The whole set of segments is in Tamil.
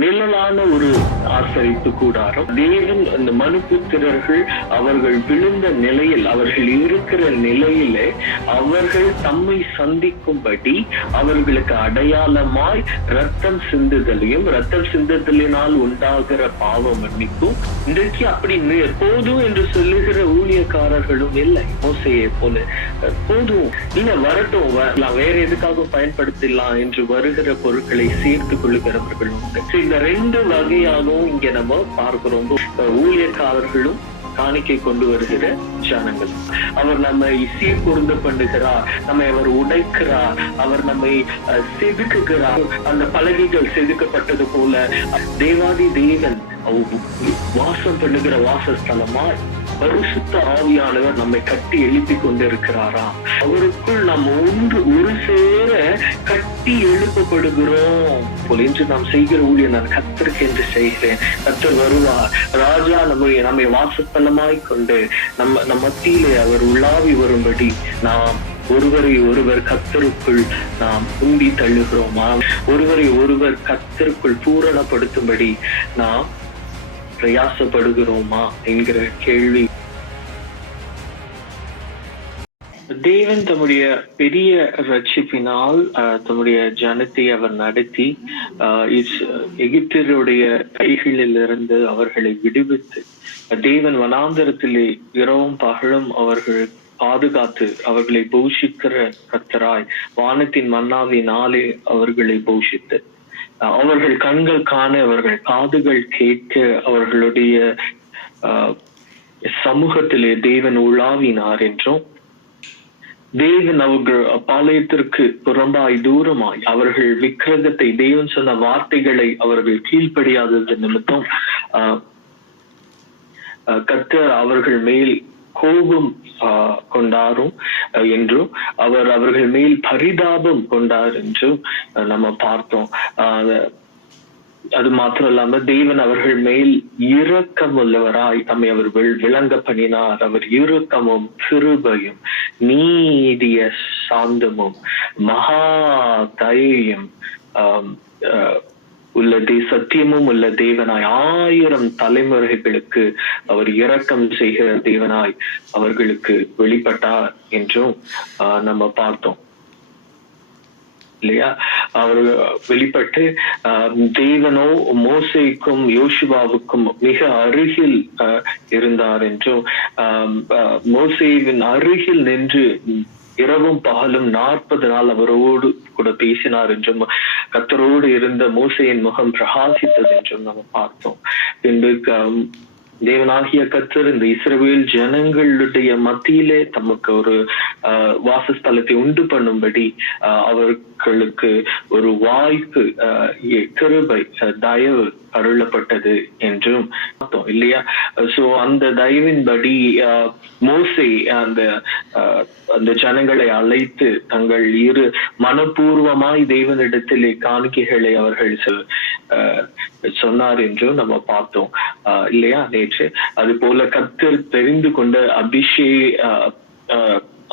நிழலான ஒரு ஆசரிப்பு கூடாரம். தேவன் அந்த மனுபுத்திரர்கள் அவர்கள் விழுந்த நிலையில், அவர்கள் இருக்கிற நிலையிலே அவர்கள் தம்மை சந்திக்கும்படி அவர்களுக்கு அடையாளமாய் ரத்தம் சிந்துதலையும், ரத்தம் சிந்துதலினால் உண்டாகிற பாவ மன்னிப்பும். இன்றைக்கு அப்படி போதும் என்று சொல்லுகிற ஊழியக்காரர்களும் இல்லை. மோசையை போல போதும் இல்ல, வரட்டும், வேற எதுக்காக பயன்படுத்தலாம் என்று வருகிற பொருட்களை சேர்த்துக் கொள்ளுகிறவர்கள் உண்டு. இந்த ரெண்டு வகையாகவும் இங்க நம்ம பார்க்கிறோம். ஊழியக்காரர்களும் காணிக்கை கொண்டு வருகிற ஜனங்கள். அவர் நம்மை சீர்பொருந்த பண்ணுகிறார், நம்மை அவர் உடைக்கிறார், அவர் நம்மை செதுக்குகிறார். அந்த பலகைகள் செதுக்கப்பட்டது போல தேவாதி தேவன் வாசம் பண்ணுகிற வாசஸ்தலமா பரிசுத்த ஆவியானவர் நம்மை கட்டி எழுப்பி கொண்டிருக்கிறாரா? அவருக்குள் நாம் ஒரு சேர கட்டி எழுப்பப்படுகிறோம் போல. என்று நாம் செய்கிற ஊழியர் நான் கர்த்தருக்கு என்று செய்கிறேன், கர்த்தர் வருவார், ராஜா நம்மை வாசஸ்தலமாய் கொண்டு நம்ம மத்தியிலே அவர் உள்ளாவி வரும்படி நாம் ஒருவரை ஒருவர் கர்த்தருக்குள் நாம் உந்தி தள்ளுகிறோமா? ஒருவரை ஒருவர் கர்த்தருக்குள் பூரணப்படுத்தும்படி நாம் பிரயாசப்படுகிறோமா என்கிற கேள்வி. தேவன் தம்முடைய பெரிய ரட்சிப்பினால் தம்முடைய ஜனத்தை அவர் நடத்தி எகிப்தியருடைய கைகளிலிருந்து அவர்களை விடுவித்து, தேவன் வனாந்தரத்திலே இரவும் பகலும் அவர்கள் பாதுகாத்து அவர்களை போஷிக்கிற கர்த்தராய் வானத்தின் மன்னாவினாலே அவர்களை போஷித்து, அவர்கள் கண்கள் காண, அவர்கள் காதுகள் கேட்க, அவர்களுடைய சமூகத்திலே தேவன் உலாவினார் என்றும், தேவன் அவர்கள் பாளையத்திற்கு புறம்பாய் தூரமாய் அவர்கள் விக்கிரகத்தை, தேவன் சொன்ன வார்த்தைகளை அவர்கள் கீழ்ப்படியாதது நிமித்தம் கர்த்தர் அவர்கள் மேல் கோபம் கொண்டாரும் என்றும், அவர்கள் மேல் பரிதாபம் கொண்டார் என்றும் நம்ம பார்த்தோம். அது மாத்திரம் இல்லாம தேவன் அவர்கள் மேல் இரக்கம் உள்ளவராய் தம்மை அவர் விளங்க பண்ணினார். அவர் இரக்கமும் கிருபையும் நீதிய சாந்தமும் மகா தயையும் உள்ளதே சத்தியமும் உள்ள தேவனாய் 1000 தலைமுறைகளுக்கு அவர் இரக்கம் செய்கிற தேவனாய் அவர்களுக்கு வெளிப்பட்டார் என்றும் நம்ம பார்த்தோம் இல்லையா? அவர் வெளிப்பட்டு தேவனோ மோசேக்கும் யோசுவாவுக்கும் மிக அருகில் இருந்தார் என்றும், மோசேவின் அருகில் நின்று இரவும் பகலும் 40 நாள் அவரோடு கூட பேசினார் என்றும், கர்த்தரோடு இருந்த மோசேயின் முகம் பிரகாசித்தது என்றும் நம்ம பார்த்தோம். பின்பு தேவனாகிய கர்த்தர் இந்த இஸ்ரவேல் ஜனங்களுடைய மத்தியிலே தமக்கு ஒரு வாசஸ்தலத்தை உண்டு பண்ணும்படி அவர்களுக்கு ஒரு வாய்ப்பு, கிருபை, தயவு அருளப்பட்டது என்றும் பார்த்தோம் இல்லையா? சோ அந்த தயவின்படி மோசே அந்த ஜனங்களை அழைத்து தங்கள் மனப்பூர்வமாய் தேவனிடத்திலே காணிக்கைகளை அவர்கள் சொன்னார் என்றும் நம்ம பார்த்தோம் இல்லையா நேற்று. அது போல கர்த்தர் தெரிந்து கொண்ட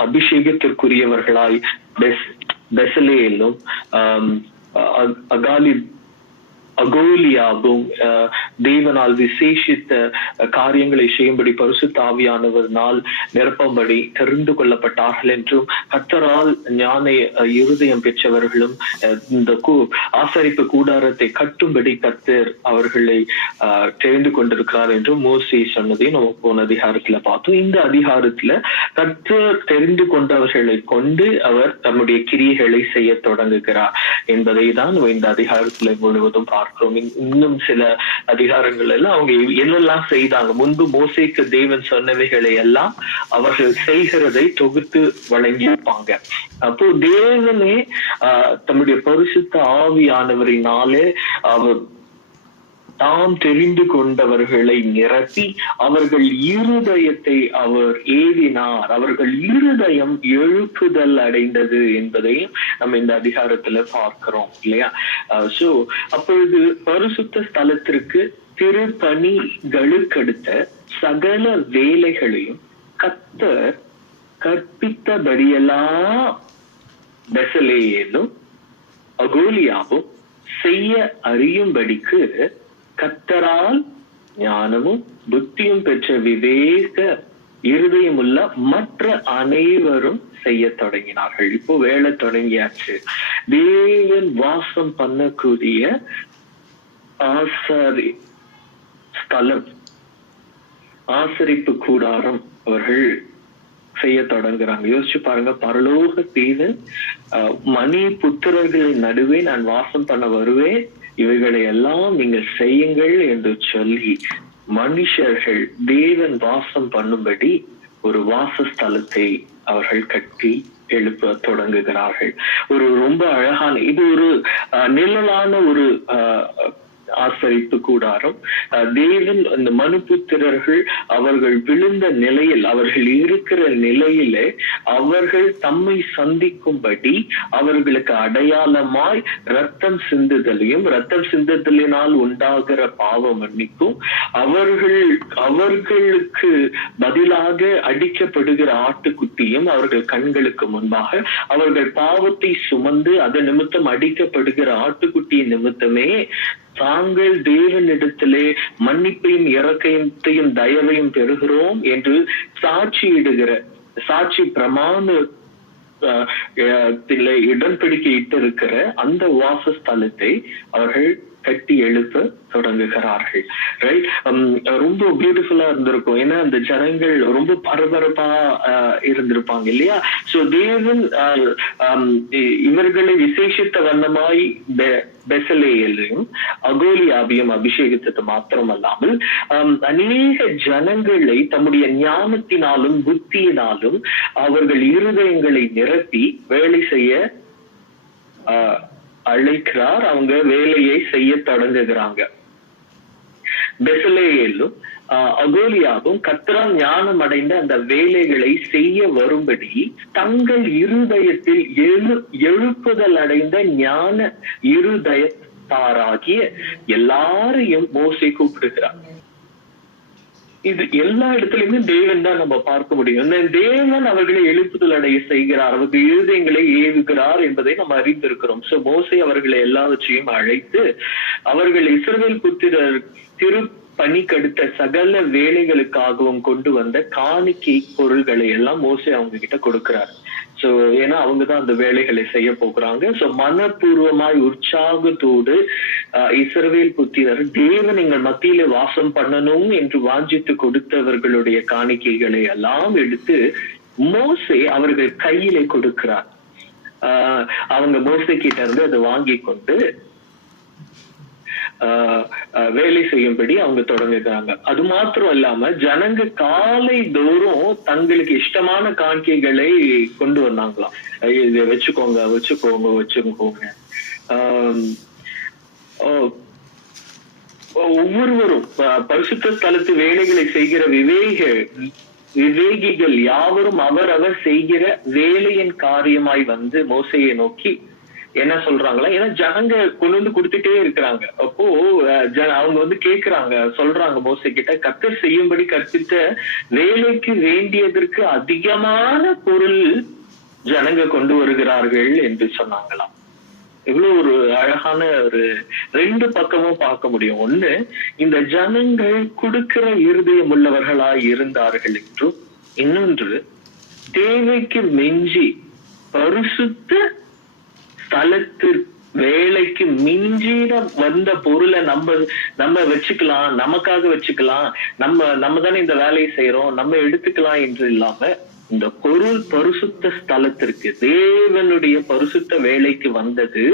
அபிஷேகத்திற்குரியவர்களாய் பெசலேலும் அகோலியாவும் தேவனால் விசேஷித்த காரியங்களை செய்யும்படி பரிசுத்த ஆவியானவரினால் நிரப்பும்படி தெரிந்து கொள்ளப்பட்டார்கள் என்றும், கர்த்தரால் ஞான இருதயம் பெற்றவர்களும் இந்த ஆசரிப்பு கூடாரத்தை கட்டும்படி கர்த்தர் அவர்களை தெரிந்து கொண்டிருக்கிறார் என்றும் மோசே சொன்னதை நம்ம போன அதிகாரத்துல பார்த்தோம். இந்த அதிகாரத்துல கர்த்தர் தெரிந்து கொண்டவர்களை கொண்டு அவர் தம்முடைய கிரியைகளை செய்ய தொடங்குகிறார் என்பதை தான் இந்த அதிகாரத்துல முழுவதும் பார்க்கிறோம். இன்னும் சில அதிகாரங்கள் எல்லாம் அவங்க என்னெல்லாம் செய்தாங்க, முன்பு மோசேக்கு தேவன் சொன்னவைகளை எல்லாம் அவர்கள் செய்கிறதை தொகுத்து வழங்கியிருப்பாங்க. அப்போ தேவனே தம்முடைய பரிசுத்த ஆவியானவரினாலே அவர் தாம் தெரிந்து கொண்டவர்களை நிரப்பி அவர்கள் இருதயத்தை அவர் ஏவினார், அவர்கள் இருதயம் எழுப்புதல் அடைந்தது என்பதையும் நம்ம இந்த அதிகாரத்துல பார்க்கிறோம் இல்லையா? சோ அப்பொழுது பரிசுத்த ஸ்தலத்திற்கு திருப்பணிகளுக்கடுத்த சகல வேலைகளையும் கர்த்தர் கற்பித்தபடியெல்லாம் பெசலேயேலும் அகோலியாவும் செய்ய அறியும்படிக்கு கர்த்தரால் ஞானமும் புத்தியும் பெற்ற விவேக இருதயமுள்ள மற்ற அனைவரும் செய்ய தொடங்கினார்கள். இப்போ வேலை தொடங்கியாச்சு. தேவன் வாசம் பண்ணக்கூடிய ஆசாரி ஸ்தலம், ஆசரிப்பு கூடாரம் அவர்கள் செய்ய தொடங்குறாங்க. யோசிச்சு பாருங்க, பரலோக தீவு மணி புத்திரர்களின் நடுவே நான் வாசம் பண்ண வருவேன், இவைகளை எல்லாம் நீங்கள் செய்யுங்கள் என்று சொல்லி மனுஷர்கள் தேவன் வாசம் பண்ணும்படி ஒரு வாசஸ்தலத்தை அவர்கள் கட்டி எழுப்ப தொடங்குகிறார்கள். ஒரு ரொம்ப அழகான, இது ஒரு நிழலான ஒரு ஆசரிப்பு கூடாரம். தேவன் அந்த மனுபுத்திரர்கள் அவர்கள் விழுந்த நிலையில், அவர்கள் இருக்கிற நிலையிலே அவர்கள் தம்மை சந்திக்கும்படி அவர்களுக்கு அடையாளமாய் ரத்தம் சிந்துதலையும், ரத்தம் சிந்துதலினால் உண்டாகிற பாவ மன்னிப்பும், அவர்களுக்கு பதிலாக அடிக்கப்படுகிற ஆட்டுக்குட்டியும் அவர்கள் கண்களுக்கு முன்பாக, அவர்கள் பாவத்தை சுமந்து அதன் நிமித்தம் அடிக்கப்படுகிற ஆட்டுக்குட்டியின் நிமித்தமே தாங்கள் தேவனிடத்திலே மன்னிப்பையும் இரக்கத்தையும் தயவையும் பெறுகிறோம் என்று சாட்சியிடுகிற சாட்சி பிரமாண இடம் பிடிக்க இட்டிருக்கிற அந்த வாசஸ்தலத்தை அவர்கள் கட்டி எழுப்ப தொடங்குகிறார்கள். ரைட்? ரொம்ப பியூட்டிஃபுல்லா இருந்திருக்கும். ஏன்னா அந்த ஜனங்கள் ரொம்ப பரபரப்பா இருந்திருப்பாங்க இல்லையா? சோ தேவன் இவர்களை விசேஷித்த வண்ணமாய் பெசலேயையும் அகோலியாவையும் அபிஷேகித்தது மாத்திரமல்லாமல் அநேக ஜனங்களை தம்முடைய ஞானத்தினாலும் புத்தியினாலும் அவர்கள் இருதயங்களை நிரப்பி வேலை செய்ய அழைக்கிறார். அவங்க வேலையை செய்ய தொடங்குகிறாங்க. பெசலேயேலும் அகோலியாவும் கர்த்தரால் ஞானம் அடைந்த அந்த வேலைகளை செய்ய வரும்படி தங்கள் இருதயத்தில் எழுப்புதல் அடைந்த ஞான இருதயத்தாராகிய எல்லாரையும் மோசே கூப்பிடுகிறார். இது எல்லா இடத்துலயுமே தேவன் தான் நம்ம பார்க்க முடியும். தேவன் அவர்களை எழுப்புதல் அடைய செய்கிறார், அவர்கள் இருதயங்களை ஏவுகிறார் என்பதை நம்ம அறிந்திருக்கிறோம். சோ மோசே அவர்களை எல்லாவற்றையும் அழைத்து அவர்கள் இஸ்ரவேல் புத்திரர் பணிக்கடுத்த சகல வேலைகளுக்காகவும் கொண்டு வந்த காணிக்கை பொருள்களை எல்லாம் மோசே அவங்க கிட்ட கொடுக்கிறார். சோ ஏன்னா அவங்கதான் அந்த வேலைகளை செய்ய போகிறாங்க. சோ மனப்பூர்வமாய் உற்சாகத்தோடு இஸ்ரவேல் புத்திரர் தேவன் எங்கள் மத்தியில வாசம் பண்ணணும் என்று வாஞ்சித்து கொடுத்தவர்களுடைய காணிக்கைகளை எல்லாம் எடுத்து மோசே அவர்கள் கையிலே கொடுக்கிறார். அவங்க மோசே கிட்ட இருந்து அதை வாங்கி கொண்டு வேலை செய்யும்படி அவங்க தொடங்குகிறாங்க. அது மாத்திரம் இல்லாம ஜனங்க காலை தோறும் தங்களுக்கு இஷ்டமான காணிக்கைகளை கொண்டு வந்தாங்களாம். இதை வச்சுக்கோங்க வச்சுக்கோங்க வச்சுக்கோங்க. ஒவ்வொருவரும் பரிசுத்த ஸ்தலத்து வேலைகளை செய்கிற விவேகிகள் யாவரும் அவரவர் செய்கிற வேலையின் காரியமாய் வந்து மோசையை நோக்கி என்ன சொல்றாங்களா? ஏன்னா ஜனங்க கொண்டு வந்து கொடுத்துட்டே இருக்கிறாங்க. அப்போ அவங்க வந்து கேக்குறாங்க, சொல்றாங்க மோசே கிட்ட, கர்த்தர் செய்யும்படி கற்பித்த வேலைக்கு வேண்டியதற்கு அதிகமான பொருள் ஜனங்க கொண்டு வருகிறார்கள் என்று சொன்னாங்களாம். இவ்வளவு ஒரு அழகான ஒரு ரெண்டு பக்கமும் பார்க்க முடியும். ஒண்ணு, இந்த ஜனங்கள் கொடுக்கிற இருதயம் உள்ளவர்களாய் இருந்தார்கள் என்றும், இன்னொன்று தேவைக்கு மிஞ்சி பரிசுத்த ஸ்தலத்து வேலைக்கு மிஞ்சிட வந்த பொருளை நம்ம வச்சுக்கலாம், நமக்காக வச்சுக்கலாம், நம்ம தானே இந்த வேலையை செய்யறோம், நம்ம எடுத்துக்கலாம் என்று இல்லாம இந்த பொருள் பரிசுத்த ஸ்தலத்திற்கு, தேவனுடைய பரிசுத்த வேலைக்கு வந்தது.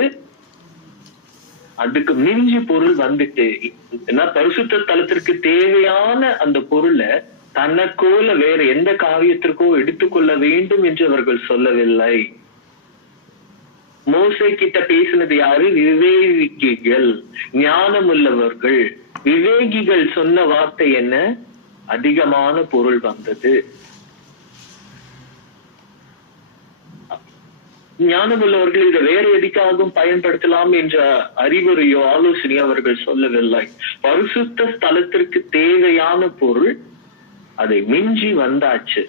அதுக்கு மிஞ்சி பொருள் வந்துட்டு, ஏன்னா பரிசுத்த ஸ்தலத்திற்கு தேவையான அந்த பொருளை தனக்கோல வேற எந்த காரியத்திற்கோ எடுத்துக்கொள்ள வேண்டும் என்று அவர்கள் சொல்லவில்லை. மோசே கிட்ட பேசினது யாரு? விவேகிகள், ஞானம் உள்ளவர்கள். விவேகிகள் சொன்ன வார்த்தை என்ன? அதிகமான பொருள் வந்தது. ஞானம் உள்ளவர்கள் இதை வேற எதுக்காகவும் பயன்படுத்தலாம் என்ற அறிவுரையோ ஆலோசனையோ அவர்கள் சொல்லவில்லை. பரிசுத்த ஸ்தலத்திற்கு தேவையான பொருள் அதை மிஞ்சி வந்தாச்சு.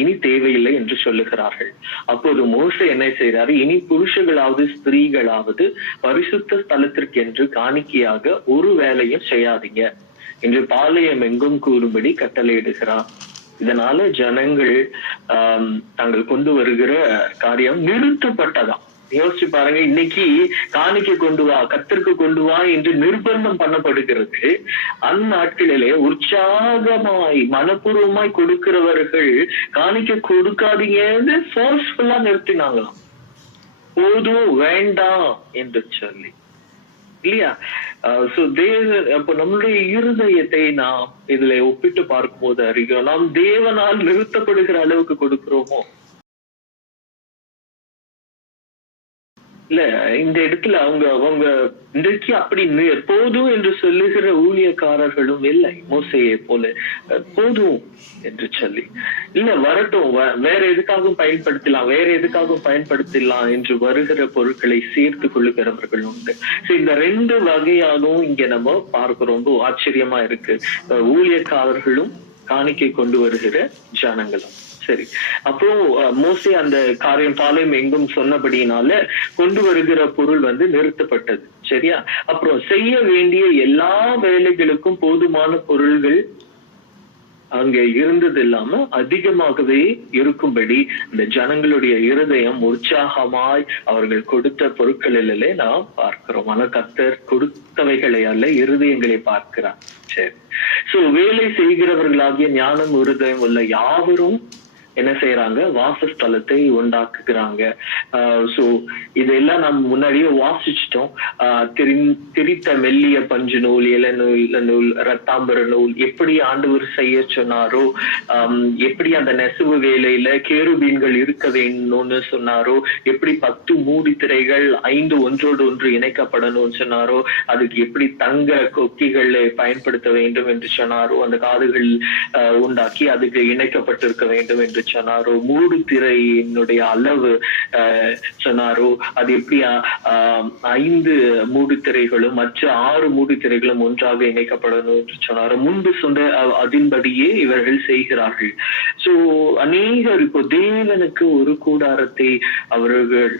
இனி தேவையில்லை என்று சொல்லுகிறார்கள். அப்போது மோசே என்ன செய்கிறார்? இனி புருஷர்களாவது ஸ்திரீகளாவது பரிசுத்த ஸ்தலத்திற்கு என்று காணிக்கையாக ஒரு வேலையும் செய்யாதீங்க என்று பாளையம் எங்கும் கூறும்படி கட்டளையிடுகிறார். இதனால ஜனங்கள் தாங்கள் கொண்டு வருகிற காரியம் நிறுத்தப்பட்டதாம். யோசிச்சு பாருங்க, இன்னைக்கு காணிக்க கொண்டு வா, கத்திற்கு கொண்டு வா என்று நிர்பந்தம் பண்ணப்படுகிறது. அந்நாட்களிலே உற்சாகமாய் மனப்பூர்வமாய் கொடுக்கிறவர்கள் காணிக்க கொடுக்காதீங்கன்னு ஃபோர்ஸ்ஃபுல்லா நிறுத்தினாங்களாம். போதும், வேண்டாம் என்று சொல்லி, இல்லையா? அப்ப நம்மளுடைய இருதயத்தை நாம் இதுல ஒப்பிட்டு பார்க்கும் போது அறிகிறோம், நாம் தேவனால் நிறுத்தப்படுகிற அளவுக்கு கொடுக்கிறோமோ இல்ல. இந்த இடத்துல அவங்க இன்றைக்கு அப்படி போதும் என்று சொல்லுகிற ஊழியக்காரர்களும் இல்லை, மோசையை போல போதும் என்று சொல்லி, இல்ல வரட்டும், வேற எதுக்காகவும் பயன்படுத்தலாம் என்று வருகிற பொருட்களை சேர்த்து கொள்ளுகிறவர்கள் உண்டு. இந்த 2 வகையாகவும் இங்க நம்ம பார்க்கிறோம். ரொம்ப ஆச்சரியமா இருக்கு. ஊழியக்காரர்களும் காணிக்கை கொண்டு வருகிற ஜனங்களும். சரி, அப்புறம் மோசே அந்த காரியம் பாளையம் எங்கும் சொன்னபடியினால கொண்டு வருகிற பொருள் நிறுத்தப்பட்டது. சரியா? அப்புறம் செய்ய வேண்டிய எல்லா வேலைகளுக்கும் போதுமான பொருள்கள் அங்க இருந்தது இல்லாம அதிகமாகவே இருக்கும்படி இந்த ஜனங்களுடைய இருதயம் உற்சாகமாய் அவர்கள் கொடுத்த பொருட்களிலே நாம் பார்க்கிறோம். ஆனா கர்த்தர் கொடுத்தவைகளை அல்ல, இருதயங்களை பார்க்கிறார். சரி, வேலை செய்கிறவர்களாகிய ஞானம் இருதயம் உள்ள யாவரும் என்ன செய்யறாங்க? வாசஸ்தலத்தை உண்டாக்குகிறாங்க. இதெல்லாம் நம்ம முன்னாடியே வாசிச்சிட்டோம். திரித்த மெல்லிய பஞ்சு நூல், இளநூல், ரத்தாம்பர நூல் எப்படி ஆண்டவர் செய்ய சொன்னாரோ, எப்படி அந்த நெசவு வேலையில கேருபீன்கள் இருக்க வேணும்னு சொன்னாரோ, எப்படி 10 மூடி திரைகள் 5 ஒன்றோடு ஒன்று இணைக்கப்படணும்னு சொன்னாரோ, அதுக்கு எப்படி தங்க கொக்கிகளை பயன்படுத்த வேண்டும் என்று சொன்னாரோ, அந்த காதுகள் உண்டாக்கி அதுக்கு இணைக்கப்பட்டிருக்க வேண்டும் என்று சொன்னாரோ, மூடு திரையினுடைய அளவு சொன்னாரோ, அது எப்படி 5 மூடு திரைகளும் மற்ற 6 மூடு திரைகளும் ஒன்றாக இணைக்கப்படணும் என்று சொன்னாரோ, முன்பு சொன்ன அதன்படியே இவர்கள் செய்கிறார்கள். அநேகர் இப்போ தேவனுக்கு ஒரு கூடாரத்தை அவர்கள்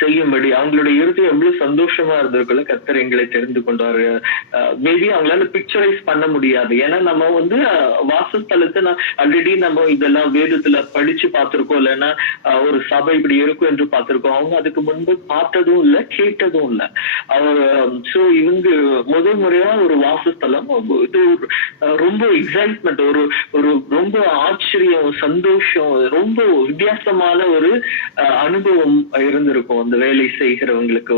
செய்யும்படி அவங்களுடைய இருதயம் எவ்வளவு சந்தோஷமா இருந்திருக்குல்ல. கர்த்தர் எங்களை தெரிந்து கொண்டாரு. மேபி அவங்களால பிக்சரைஸ் பண்ண முடியாது. ஏன்னா நம்ம வாசஸ்தலத்தை ஆல்ரெடி நம்ம இதெல்லாம் வேதத்துல படிச்சு பார்த்திருக்கோம், இல்லைன்னா ஒரு சபை இப்படி இருக்கும் என்று பார்த்திருக்கோம். அவங்க அதுக்கு முன்பு பார்த்ததும் இல்ல, கேட்டதும் இல்ல. இவங்க முதல் முறையா ஒரு வாசஸ்தலம், இது ரொம்ப எக்ஸைட்மெண்ட், ஒரு ரொம்ப ஆச்சரியம், சந்தோஷம், ரொம்ப வித்தியாசமான ஒரு அனுபவம் இருந்திருக்கும் அந்த வேலை செய்கிறவங்களுக்கு.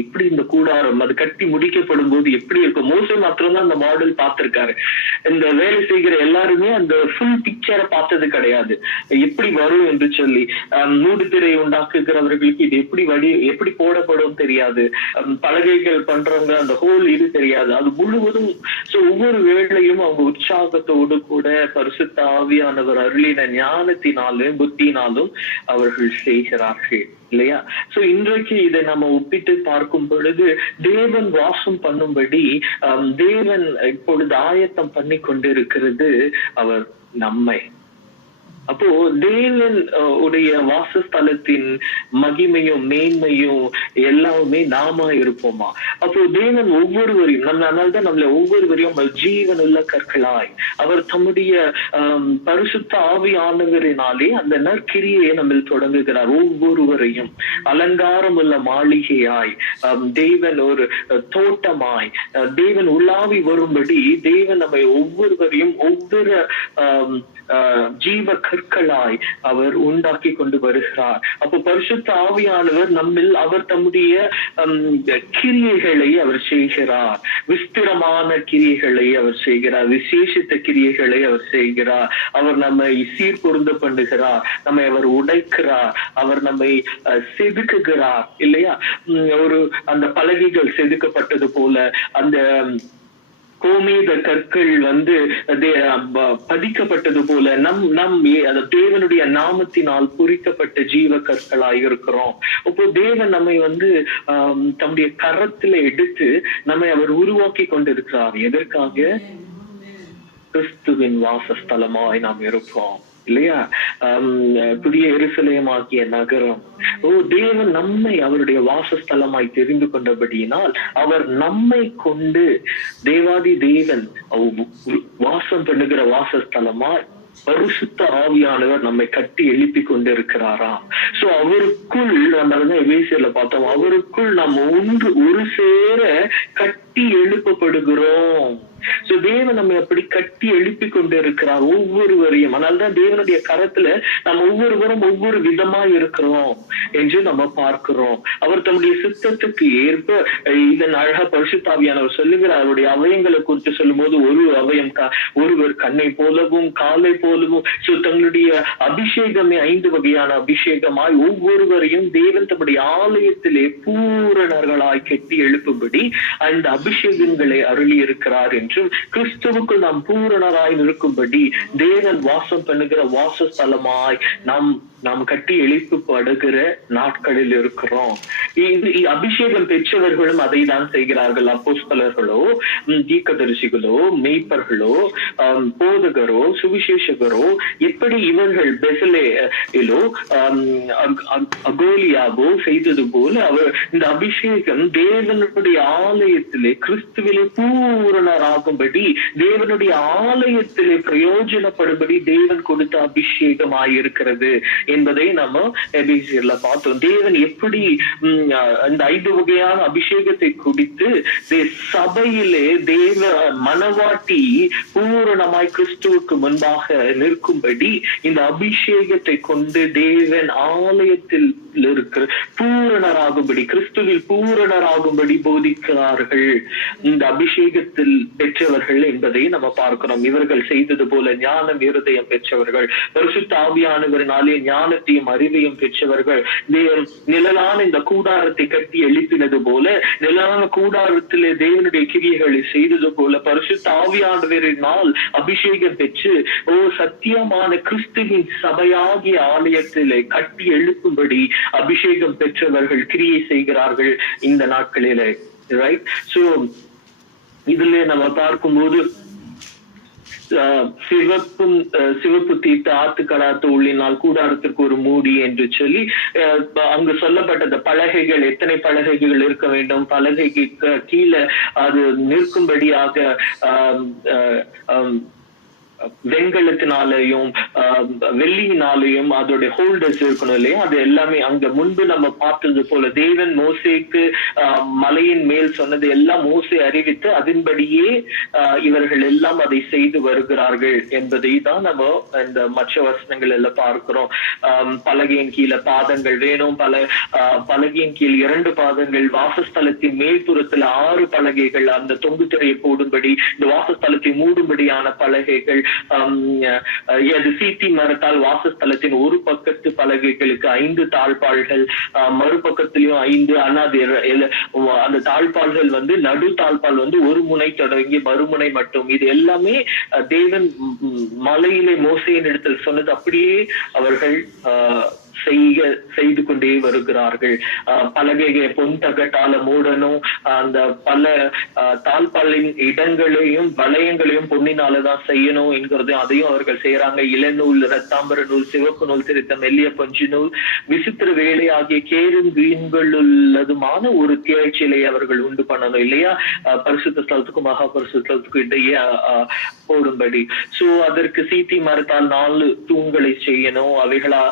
எப்படி இந்த கூடாரம் அது கட்டி முடிக்கப்படும் போது எப்படி இருக்கும்? மோசே மாத்திரம்தான் அந்த மாடல் பார்த்திருக்காரு. இந்த வேலை செய்கிற எல்லாருமே அந்த ஃபுல் பிக்சரை பார்த்தது கிடையாது, எப்படி வரும் என்று சொல்லி. மூடுதிரை உண்டாக்குகிறவர்களுக்கு இது எப்படி போடப்படும் தெரியாது. பலகைகள் பண்றவங்க அந்த ஹோல் இது தெரியாது. அது முழுவதும் ஒவ்வொரு வேளையும் அவங்க உற்சாகத்தோடு கூட பரிசுத்த ஆவியானவர் அருளின ஞானத்தினாலும் புத்தினாலும் அவர்கள் செய்கிறார்கள், இல்லையா? இன்றைக்கு இதை நம்ம ஒப்பிட்டு பார்க்கும் பொழுது தேவன் வாசம் பண்ணும்படி தேவன் இப்பொழுது ஆயத்தம் பண்ணி கொண்டிருக்கிறது அவர் நம்மை. அப்போ தேவன் உடைய வாசஸ்தலத்தின் மகிமையும் மேன்மையும் எல்லாமே நாம இருப்போமா? அப்போ தேவன் ஒவ்வொருவரையும் அதனால்தான் நம்மள ஒவ்வொருவரையும் ஜீவனுள்ள கற்களாய் அவர் தம்முடைய பரிசுத்த ஆவியானவரினாலே அந்த நற்கிரியை நம்ம தொடங்குகிறார். ஒவ்வொருவரையும் அலங்காரம் உள்ள மாளிகையாய், தேவன் ஒரு தோட்டமாய், தேவன் உள்ளாவி வரும்படி தேவன் நம்ம ஒவ்வொருவரையும் ஒவ்வொரு ஜீவ கற்களாய் அவர் உண்டாக்கி கொண்டு வருகிறார். அப்போ பரிசுத்த ஆவியானவர் நம்மில் அவர் தம்முடைய கிரியைகளை அவர் செய்கிறார். விஸ்திரமான கிரியைகளை அவர் செய்கிறார், விசேஷித்த கிரியைகளை அவர் செய்கிறார். அவர் நம்மை சீர்பொருந்த பண்ணுகிறார், நம்மை அவர் உடைக்கிறார், அவர் நம்மை செதுக்குகிறார், இல்லையா? அந்த பலகைகள் செதுக்கப்பட்டது போல அந்த கோமேத கற்கள் பதிக்கப்பட்டது போல நம் தேவனுடைய நாமத்தினால் குறிக்கப்பட்ட ஜீவ கற்களாக இருக்கிறோம். இப்போ தேவன் நம்மை தம்முடைய கரத்துல எடுத்து நம்மை அவர் உருவாக்கி கொண்டிருக்கிறார். எதற்காக? கிறிஸ்துவின் வாசஸ்தலமாய் நாம் இருப்போம் இல்லையா? புதிய எருசலேமாகிய நகரம். தேவன் நம்மை அவருடைய வாசஸ்தலமாய் தெரிந்து கொண்டபடியினால் அவர் நம்மை கொண்டு தேவாதி தேவன் வாசம் பண்ணுகிற வாசஸ்தலமாய் பரிசுத்த ஆவியானவர் நம்மை கட்டி எழுப்பி கொண்டு இருக்கிறாராம். சோ அவருக்குள் நம்ம எபேசியர்ல பார்த்தோம், அவருக்குள் நம்ம ஒரு சேர கட்டி எழுப்பப்படுகிறோம். சோ தேவன் நம்ம அப்படி கட்டி எழுப்பி கொண்டு இருக்கிறார் ஒவ்வொருவரையும். அதனால்தான் தேவனுடைய கரத்துல நம்ம ஒவ்வொருவரும் ஒவ்வொரு விதமா இருக்கிறோம் என்று நம்ம பார்க்கிறோம். அவர் தம்முடைய சித்தத்துக்கு ஏற்ப இதன் அழகா பரிசுத்தாவியானவர் சொல்லுகிறார். அவருடைய அவயங்களை குறித்து சொல்லும் போது ஒரு அவயம் ஒருவர் கண்ணை போலவும் காலை போலவும். சோ தங்களுடைய அபிஷேகமே 5 வகையான அபிஷேகமாய் ஒவ்வொருவரையும் தேவன் தம்முடைய ஆலயத்திலே பூரணர்களாய் கட்டி எழுப்பும்படி அந்த அபிஷேகங்களை அருளி இருக்கிறார் என்று கிறிஸ்துவுக்குள் நாம் பூரணராய் இருக்கும்படி தேவன் வாசம் பண்ணுகிற வாசஸ்தலமாய் நாம் கட்டி எழுப்பப்படுகிற நாட்களில் இருக்கிறோம். அபிஷேகம் பெற்றவர்களும் அதை தான் செய்கிறார்கள். அப்போஸ்தலர்களோ, தீர்க்கதரிசிகளோ, மெய்ப்பர்களோ, போதகரோ, சுவிசேஷகரோ, எப்படி இவர்கள் பெசலேலோ அகோலியாவோ செய்தது போல அவர் இந்த அபிஷேகம் தேவனுடைய ஆலயத்திலே கிறிஸ்துவிலே பூரணராகும்படி, தேவனுடைய ஆலயத்திலே பிரயோஜனப்படும்படி தேவன் கொடுத்த அபிஷேகமாயிருக்கிறது என்பதை நம்ம எபேசியர்ல பார்த்தோம். தேவன் எப்படி இந்த 5 வகையான அபிஷேகத்தை குடித்து சபையிலே தேவ மனவாட்டி பூரணமாய் கிறிஸ்துவுக்கு முன்பாக நிற்கும்படி இந்த அபிஷேகத்தை கொண்டு தேவன் ஆலயத்தில் இருக்கிற பூரணராகும்படி, கிறிஸ்துவில் பூரணராகும்படி போதிக்கிறார்கள் இந்த அபிஷேகத்தில் பெற்றவர்கள் என்பதை நம்ம பார்க்கிறோம். இவர்கள் செய்தது போல ஞானம் இருதயம் பெற்றவர்கள், பரிசுத்த ஆவியானவரினாலே ஞானத்தையும் அறிவையும் பெற்றவர்கள், நிழலான இந்த கூடாரத்தை கட்டி எழுப்பினது போல நிழலான கூடாரத்திலே தேவனுடைய கிரியைகளை செய்தது போல பரிசுத்த ஆவியானவரினால் அபிஷேகம் பெற்று சத்தியமான கிறிஸ்துவின் சபையாகிய ஆலயத்திலே கட்டி எழுப்பும்படி அபிஷேகம் பெற்றவர்கள் கிரியை செய்கிறார்கள் இந்த நாட்களிலே. ரைட்? சோ இதுல நம்ம பார்க்கும்போது சிவப்பு தீட்டு ஆத்துக்கடாத்து உள்ளினால் கூடாரத்திற்கு ஒரு மூடி என்று சொல்லி அங்கு சொல்லப்பட்டது பலகைகள், எத்தனை பலகைகள் இருக்க வேண்டும், பலகைக்கு கீழே அது நிற்கும்படியாக வெண்கலத்தினாலையும் வெள்ளியினாலையும் அதோட ஹோல்டர்ஸ் இருக்கணும் இல்லையா? அது எல்லாமே அங்க முன்பு நம்ம பார்த்தது போல தேவன் மோசேக்கு மலையின் மேல் சொன்னது எல்லாம் மோசே அறிவித்து அதன்படியே இவர்கள் எல்லாம் அதை செய்து வருகிறார்கள் என்பதை தான் நம்ம இந்த மற்ற வசனங்கள் எல்லாம் பார்க்கிறோம். பலகையின் கீழே பாதங்கள் வேணும், பலகையின் கீழ் 2 பாதங்கள், வாசஸ்தலத்தின் மேல்புறத்துல 6 பலகைகள், அந்த தொங்கு திரையை போடும்படி இந்த வாசஸ்தலத்தை மூடும்படியான பலகைகள், சீத்தி மரத்தால் வாசஸ்தலத்தின் ஒரு பக்கத்து பலகைகளுக்கு 5 தாழ்பாள்கள், மறுபக்கத்திலையும் 5. ஆனா அந்த தாழ்பாள்கள் நடு தாழ்பால் ஒரு முனை தொடங்கி மறுமுனை மட்டும். இது எல்லாமே தேவன் மலையிலே மோசேயின் இடத்தில் சொன்னது அப்படியே அவர்கள் செய்து கொண்டே வருகிறார்கள். பலகையை பொன் தகட்டால மூடணும், அந்த பல தாழ்பாலின் இடங்களையும் வளையங்களையும் பொன்னினாலதான் செய்யணும் என்கிறது அதையும் அவர்கள் செய்யறாங்க. இளநூல், ரத்தாம்பர நூல், சிவப்பு நூல் திரித்த மெல்லிய பஞ்சு நூல், விசித்திர வேலை ஆகிய கேரும் வீண்களுள்ளதுமான ஒரு திரைச்சிலை அவர்கள் உண்டு பண்ணணும் இல்லையா? பரிசுத்த ஸ்தலத்துக்கும் மகா பரிசுத்தலத்துக்கும் இடையே போடும்படி. சோ அதற்கு சீத்தி மரத்தால் 4 தூண்களை செய்யணும், அவைகளா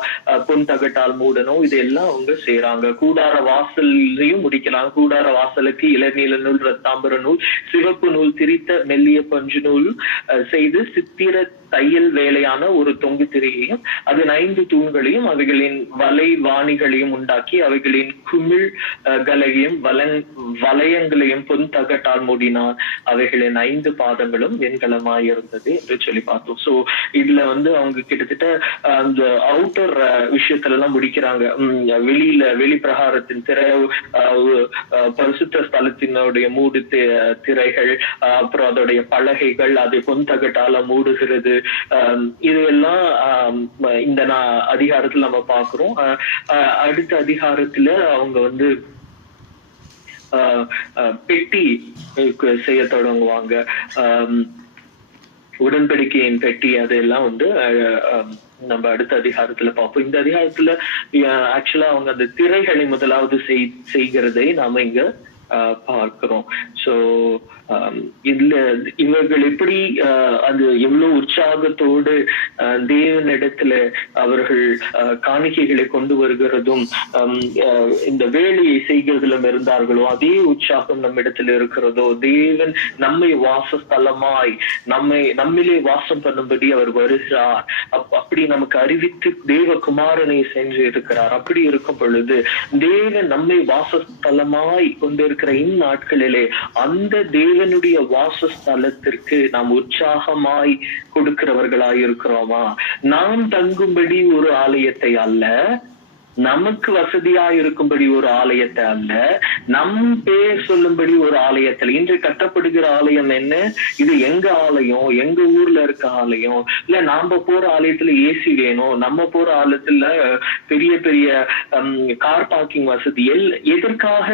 பொன் தகட்டால் மூடணும். இதெல்லாம் அவங்க செய்யறாங்க. கூடார வாசலையும் முடிக்கிறாங்க. கூடார வாசலுக்கு இளநீல நூல், ரத்தாம்பர நூல், சிவப்பு நூல் திரித்த மெல்லிய பஞ்சு நூல் செய்து சித்திர தையல் வேலையான ஒரு தொங்கு திரையையும் அதன் 5 தூண்களையும் அவைகளின் வலை வாணிகளையும் உண்டாக்கி அவைகளின் குமிழ் கலையும் வளையங்களையும் பொன் தகட்டால் மூடினார். அவைகளின் 5 பாதங்களும் வெண்கலமாயிருந்தது என்று சொல்லி பார்த்தோம். சோ இதுல அவங்க கிட்டத்தட்ட அந்த அவுட்டர் விஷயத்துல எல்லாம் முடிக்கிறாங்க. வெளி பிரகாரத்தின் திரை, பரிசுத்த ஸ்தலத்தினுடைய மூடு திரைகள், அப்புறம் அதோடைய பலகைகள், அதை பொன் தகட்டால மூடுகிறது. இதெல்லாம் இந்த அதிகாரத்துல நம்ம பாக்குறோம். அடுத்த அதிகாரத்துல அவங்க பெட்டி செய்ய தொடங்குவாங்க. உடன்படிக்கையின் பெட்டி அதெல்லாம் நம்ம அடுத்த அதிகாரத்துல பார்ப்போம். இந்த அதிகாரத்துல ஆக்சுவலா அவங்க அந்த திரைகளை முதலாவது செய்கிறதை நாம இங்க பார்க்கிறோம். சோ இதுல இவர்கள் எப்படி அது எவ்வளவு உற்சாகத்தோடு தேவனிடத்துல அவர்கள் காணிக்கைகளை கொண்டு வருகிறதும் இந்த வேலையை செய்கிறதிலும் இருந்தார்களோ அதே உற்சாகம் நம்மிடத்துல இருக்கிறதோ, தேவன் நம்மை வாசஸ்தலமாய் நம்மிலே வாசம் பண்ணும்படி அவர் வருகிறார், அப்படி நமக்கு அறிவித்து தேவகுமாரனை சென்று இருக்கிறார். அப்படி இருக்கும் பொழுது தேவன் நம்மை வாசஸ்தலமாய் கொண்டிருக்கிற இந்நாட்களிலே அந்த தேவனுடைய வாசஸ்தலத்திற்கு நாம் உற்சாகமாய் கொடுக்கிறவர்களாய் இருக்கிறோமா? நாம் தங்கும்படி ஒரு ஆலயத்தை அல்ல, நமக்கு வசதியா இருக்கும்படி ஒரு ஆலயத்தை அல்ல, நம் பேர் சொல்லும்படி ஒரு ஆலயத்தில் இன்று கட்டப்படுகிற ஆலயம் என்ன? இது எங்க ஆலயம், எங்க ஊர்ல இருக்க ஆலயம், இல்ல நாம போற ஆலயத்துல ஏசி வேணும், நம்ம போற ஆலயத்துல பெரிய பெரிய கார் பார்க்கிங் வசதி, எதற்காக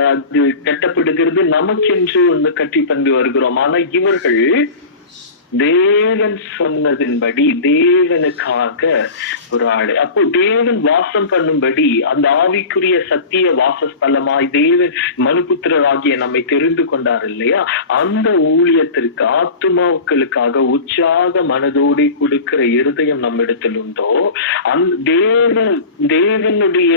அது கட்டப்படுகிறது? நமக்கென்று ஒன்று கட்டி தந்து வருகிறோம். ஆனா இவர்கள் தேவன் சொன்னதின்படி தேவனுக்காக ஒரு ஆளு, அப்போ தேவன் வாசம் பண்ணும்படி அந்த ஆவிக்குரிய சத்திய வாசஸ்தலமாய் தேவன் மனுபுத்திரராகிய நம்மை தெரிந்து கொண்டார் இல்லையா? அந்த ஊழியத்திற்கு ஆத்துமாக்களுக்காக உற்சாக மனதோடு கொடுக்கிற இருதயம் நம்மிடத்தில் உண்டோ, தேவனுடைய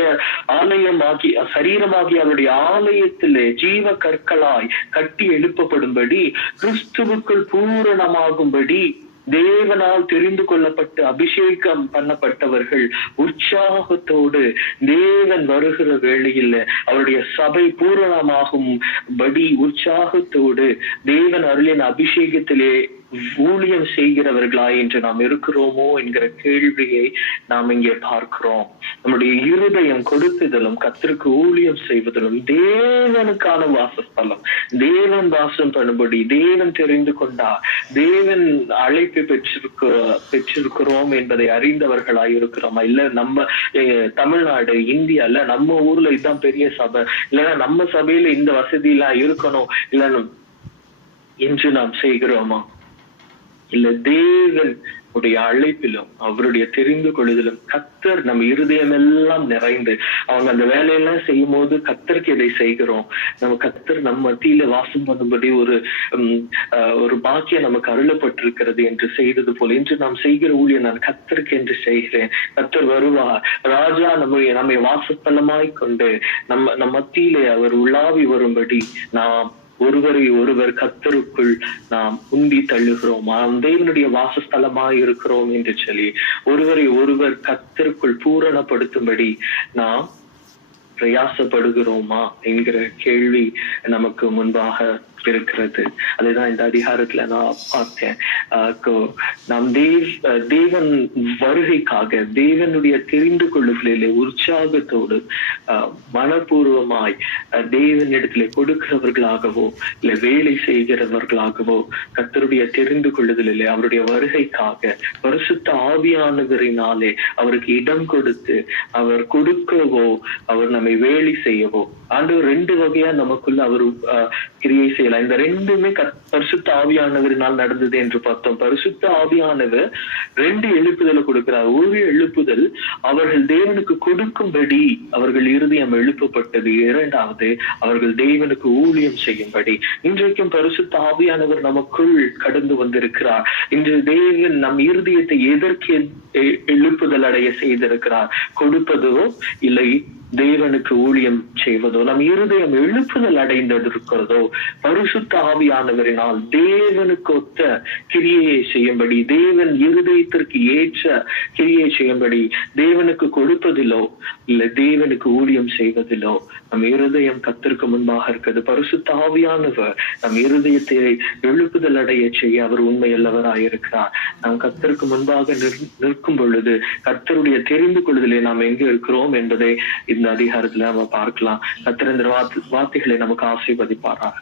ஆலயமாகி சரீரமாகி அவருடைய ஆலயத்திலே ஜீவ கற்களாய் கட்டி எழுப்பப்படும்படி கிறிஸ்துவுக்குள் பூரணமாக தேவனால் தெரிந்து கொள்ளப்பட்டு அபிஷேகம் பண்ணப்பட்டவர்கள் உற்சாகத்தோடு தேவன் வருகிற வேளையில் அவருடைய சபை பூரணமாகும் படி உற்சாகத்தோடு தேவன் அருளின் அபிஷேகத்திலே ஊழியம் செய்கிறவர்களாய் என்று நாம் இருக்கிறோமோ என்கிற கேள்வியை நாம் இங்கே பார்க்கிறோம். நம்முடைய இருதயம் கொடுத்துதலும் கர்த்தருக்கு ஊழியம் செய்வதிலும் தேவனுக்கான வாசஸ்தலம், தேவன் வாசம் பண்ணும்படி தேவன் தெரிந்து கொண்டார், தேவன் அழைப்பு பெற்றிருக்கிறோம் என்பதை அறிந்தவர்களாய் இருக்கிறோமா? இல்ல நம்ம தமிழ்நாடு இந்தியா இல்ல நம்ம ஊர்ல இதுதான் பெரிய சபை, இல்லைன்னா நம்ம சபையில இந்த வசதி எல்லாம் இருக்கணும் இல்ல என்று நாம் செய்கிறோமா? இல்ல தேவன் உடைய அழைப்பிலும் அவருடைய தெரிந்து கொள்ளுதலும் கர்த்தர் நம்ம இருதயம் எல்லாம் நிறைந்து அவங்க அந்த வேலையெல்லாம் செய்யும் போது கர்த்தருக்கு எதை செய்கிறோம், நம்ம கர்த்தர் நம்ம மத்தியில வாசம் பண்ணும்படி ஒரு பாக்கியம் நமக்கு அருளப்பட்டிருக்கிறது என்று செய்தது போல இன்று நாம் செய்கிற ஊழியம் நான் கர்த்தருக்கு என்று செய்கிறேன், கர்த்தர் வருவார், ராஜா நம்மை வாசஸ்தலமாய் கொண்டு நம்ம மத்தியிலே அவர் உலாவி வரும்படி நாம் ஒருவரை ஒருவர் கர்த்தருக்குள் நாம் உந்தி தள்ளுகிறோம், தேவனுடைய வாசஸ்தலமாய் இருக்கிறோம் என்று சொல்லி ஒருவரை ஒருவர் கர்த்தருக்குள் பூரணப்படுத்தும்படி நாம் பிரயாசப்படுகிறோமா என்கிற கேள்வி நமக்கு முன்பாக இருக்கிறது. அதுதான் இந்த அதிகாரத்துல நான் பார்த்தேன். நாம் தேவன் வருகைக்காக தேவனுடைய தெரிந்து கொள்ளுதலிலே உற்சாகத்தோடு மனப்பூர்வமாய் தேவனிடத்திலே கொடுக்கிறவர்களாகவோ இல்ல வேலை செய்கிறவர்களாகவோ கர்த்தருடைய தெரிந்து கொள்ளுதலிலே அவருடைய வருகைக்காக பரிசுத்த ஆவியானவரினாலே அவருக்கு இடம் கொடுத்து அவர் கொடுக்கவோ அவர் நம்மை வேலை செய்யவோ ஆண்டவர் ரெண்டு வகையா நமக்குள்ள அவர் கிரியை செய்யலாம். இந்த ரெண்டுமே பரிசுத்த ஆவியானவரினால் நடந்தது என்று பார்த்தோம். பரிசுத்த ஆவியானவர் ரெண்டு எழுப்புதலை கொடுக்கிறார். ஒரு எழுப்புதல் அவர்கள் தேவனுக்கு கொடுக்கும்படி அவர்கள் இருதயம் எழுப்பப்பட்டது, இரண்டாவது அவர்கள் தேவனுக்கு ஊழியம் செய்யும்படி. இன்றைக்கும் பரிசுத்த ஆவியானவர் நமக்குள் கடந்து வந்திருக்கிறார். இன்று தேவன் நம் இருதயத்தை எதற்கு எழுப்புதல் அடைய செய்திருக்கிறார்? கொடுப்பதோ இல்லை தேவனுக்கு ஊழியம் செய்வதோ, நம் இருதயம் எழுப்புதல் அடைந்திருக்கிறதோ பரிசுத்த ஆவியானவரினால் தேவனுக்கு ஒத்த கிரியையை செய்யும்படி, தேவன் இருதயத்திற்கு ஏற்ற கிரியை செய்யும்படி தேவனுக்கு கொடுப்பதிலோ இல்ல தேவனுக்கு ஊழியம் செய்வதிலோ நம் இருதயம் கர்த்தருக்கு முன்பாக இருக்கிறது. பரிசுத்த ஆவியானவர் நம் இருதயத்தை எழுப்புதல் அடைய செய்ய அவர் உண்மையுள்ளவராயிருக்கிறார். நாம் கர்த்தருக்கு முன்பாக நிற்கும் பொழுது கர்த்தருடைய தெரிந்து கொள்ளுதலே நாம் எங்க இருக்கிறோம் என்பதை இந்த அதிகாரத்துல நம்ம பார்க்கலாம். கர்த்தர் இந்த வார்த்தைகளை நமக்கு ஆசீர்வதிப்பாராக.